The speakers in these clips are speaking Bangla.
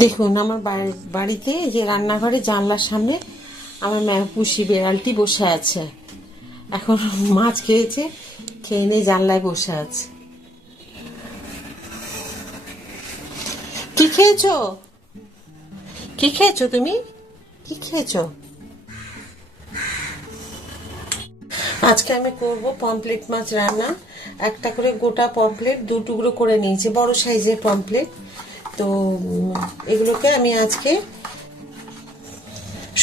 দেখুন আমার বাড়িতে যে রান্নাঘরে জানলার সামনে আমার পুষি বেড়ালটি বসে আছে। এখন মাছ খেয়েছে, খেয়ে নিয়ে জানলায় বসে আছে। কি খেয়েছো? কি খেয়েছো তুমি? কি খেয়েছো? আজকে আমি করব পমফ্লেট মাছ রান্না। একটা করে গোটা পমফ্লেট দু টুকরো করে নিয়েছি, বড় সাইজের পমফ্লেট। তো এগুলোকে আমি আজকে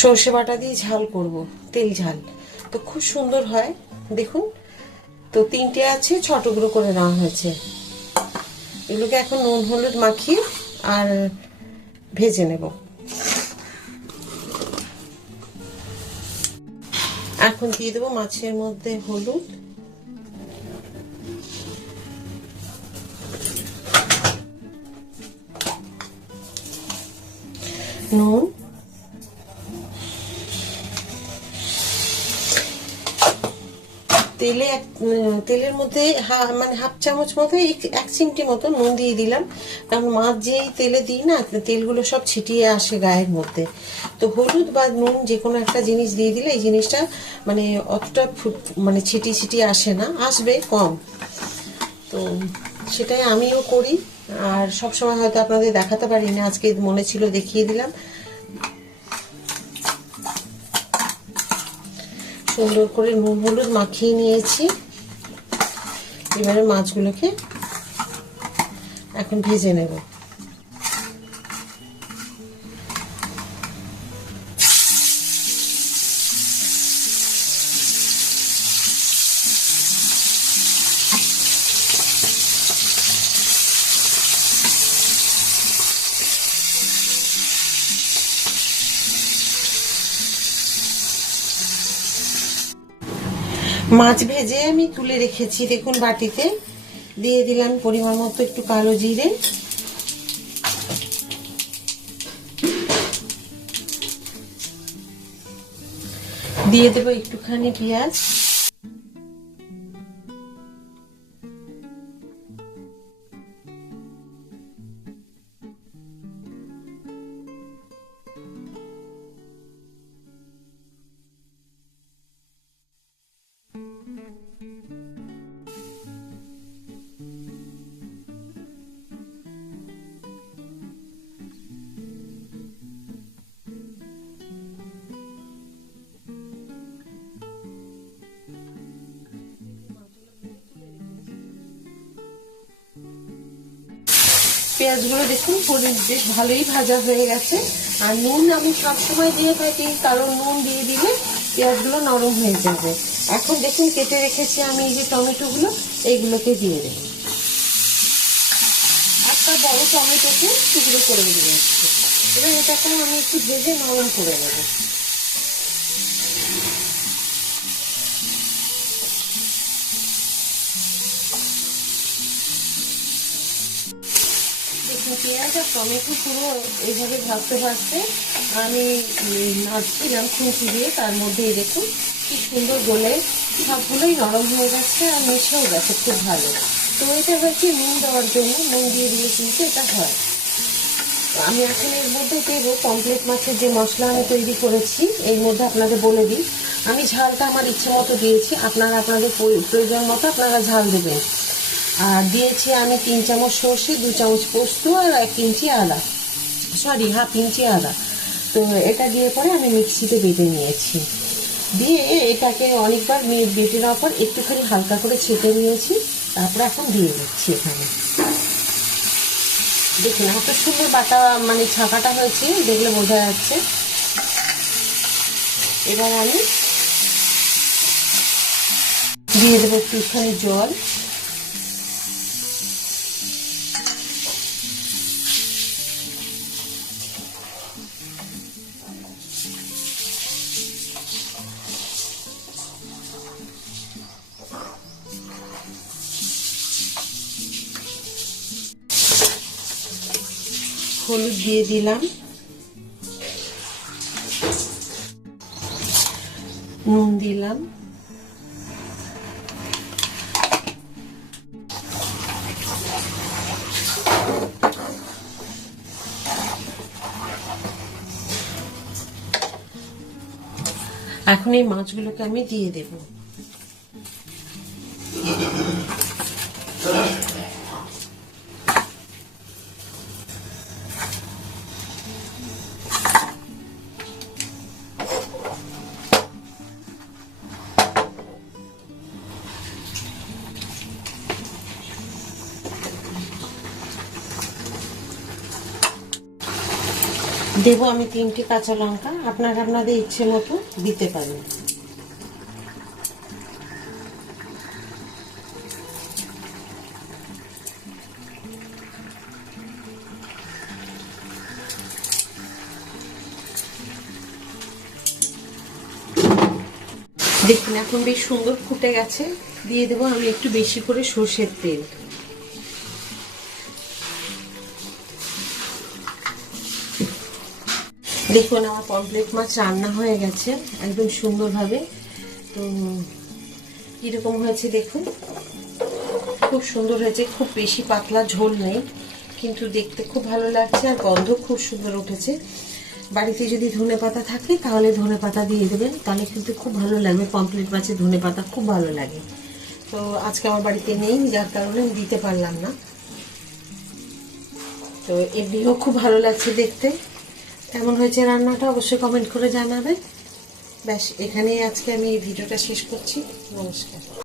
সর্ষে বাটা দিয়ে ঝাল করব, তেল ঝাল। তো খুব সুন্দর হয়, দেখুন। তো তিনটে আছে, ছ টুকরো করে নেওয়া হয়েছে। এগুলোকে এখন নুন হলুদ মাখিয়ে আর ভেজে নেব। এখন দিয়ে দেবো মাছের মধ্যে হলুদ, নুন, তেলের মধ্যে মানে হাফ চামচ মতো, এক চিমটি মতো নুন দিয়ে দিলাম। কারণ মাছ যেই তেলে দিই না, তেলগুলো সব ছিটিয়ে আসে গায়ের মধ্যে। তো হলুদ বা নুন যে কোনো একটা জিনিস দিয়ে দিলে এই জিনিসটা মানে অতটা মানে ছিটিয়ে আসে না, আসবে কম। তো সেটাই আমিও করি, আর সবসময় হয়তো আপনাদের দেখাতে পারি না, আজকে মনে ছিল দেখিয়ে দিলাম। সুন্দর করে নুন হলুদ মাখিয়ে নিয়েছি। এবারে মাছগুলোকে এখন ভেজে নেব। মাছ ভেজে আমি তুলে রেখেছি, দেখুন বাটিতে। দিয়ে দিলাম পরিমাণ মতো একটু কালো জিরে, দিয়ে দেবো একটুখানি পেঁয়াজ, পেঁয়াজগুলো দেখুন বেশ ভালোই ভাজা হয়ে গেছে। আর নুন আমি সবসময় দিয়ে থাকি, কারণ নুন দিয়ে দিলে পেঁয়াজগুলো নরম হয়ে যাবে। এখন দেখুন কেটে রেখেছি আমি এই যে টমেটোগুলো, এইগুলোকে দিয়ে দেবো। একটা বড় টমেটোকে টুকরো করে দিয়ে যাচ্ছে। এবার এটাকে আমি একটু ভেজে নরম করে নেবো। দেখুন পেঁয়াজ আর টমেটো পুরো এইভাবে ভাজতে ভাজতে আমি নাড়ছিলাম খুঁটি দিয়ে, তার মধ্যেই দেখুন কি সুন্দর গলে সবগুলোই নরম হয়ে যাচ্ছে আর মিশেও গেছে খুব ভালো। তো এটা হচ্ছে নুন দেওয়ার জন্য, নুন দিয়ে দিলে কিন্তু এটা হয়। আমি এখন এর মধ্যে দেবো পমফ্লেট মাছের যে মশলা আমি তৈরি করেছি। এর মধ্যে আপনাদের বলে দিই, আমি ঝালটা আমার ইচ্ছে মতো দিয়েছি, আপনারা আপনাদের প্রয়োজন মতো আপনারা ঝাল দেবেন। আর দিয়েছি আমি 3 চামচ সর্ষে, 2 চামচ পোস্ত আর 1 ইঞ্চি আদা, সরি হাফ ইঞ্চি আদা। তো এটা দিয়ে পরে আমি মিক্সিতে বেটে নিয়েছি। দিয়ে এটাকে অনেকবার বেটে নেওয়ার পর একটুখানি হালকা করে ছেঁকে নিয়েছি। তারপরে এখন দিয়ে দিচ্ছি এখানে। দেখুন এত সুন্দর বাটা মানে ছাঁকাটা হয়েছে, দেখলে বোঝা যাচ্ছে। এবার আমি দিয়ে দেবো একটুখানি জল, হলুদ দিয়ে দিলাম, নুন দিলাম, এখন এই মাছগুলোকে আমি দিয়ে দেব। দেবো আমি 3টে কাঁচা লঙ্কা, আপনারা আপনাদের ইচ্ছে মতো দিতে পারেন। দেখুন এখন বেশ সুন্দর ফুটে গেছে। দিয়ে দেবো আমি একটু বেশি করে সর্ষের তেল। দেখুন আমার পমফ্রেট মাছ রান্না হয়ে গেছে একদম সুন্দরভাবে। তো কীরকম হয়েছে দেখুন, খুব সুন্দর হয়েছে, খুব বেশি পাতলা ঝোল নেই, কিন্তু দেখতে খুব ভালো লাগছে আর গন্ধ খুব সুন্দর উঠেছে। বাড়িতে যদি ধনেপাতা থাকে তাহলে ধনেপাতা দিয়ে দেবেন, তাহলে কিন্তু খুব ভালো লাগবে। পমফ্রেট মাছে ধনেপাতা খুব ভালো লাগে, তো আজকে আমার বাড়িতে নেই, যার কারণে আমি দিতে পারলাম না। তো এমনিও খুব ভালো লাগছে দেখতে। কেমন হয়েছে রান্নাটা অবশ্যই কমেন্ট করে জানাবেন। ব্যাস এখানেই আজকে আমি এই ভিডিওটা শেষ করছি। নমস্কার।